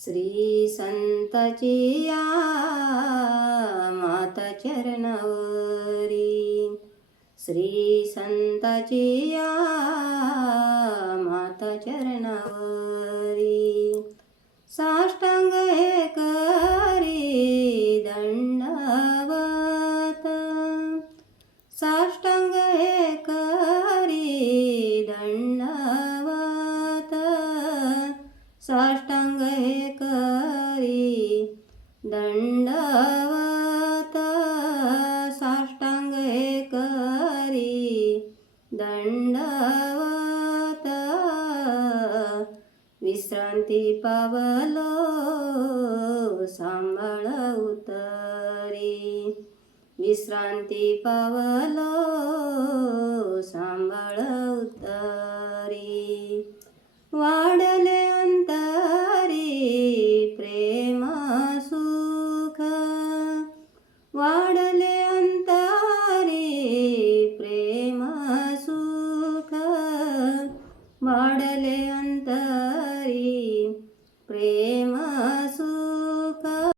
श्री संताची या माता चरणावरी, श्री संताची या माता चरणावरी, साष्टांग हे करी दंडवत, साष्टांग हे करी दंडवत, साष्टांग हे करी दंडवत, साष्टांग हे करी दंडवत, विश्रांती पावलो सांभाळ उतरी, विश्रांती पावलो सांभाळ उतरी, वाढले अंतरी प्रेम सुख, वाढले अंतरी प्रेम सुख, वाढले अंतरी प्रेम सुख,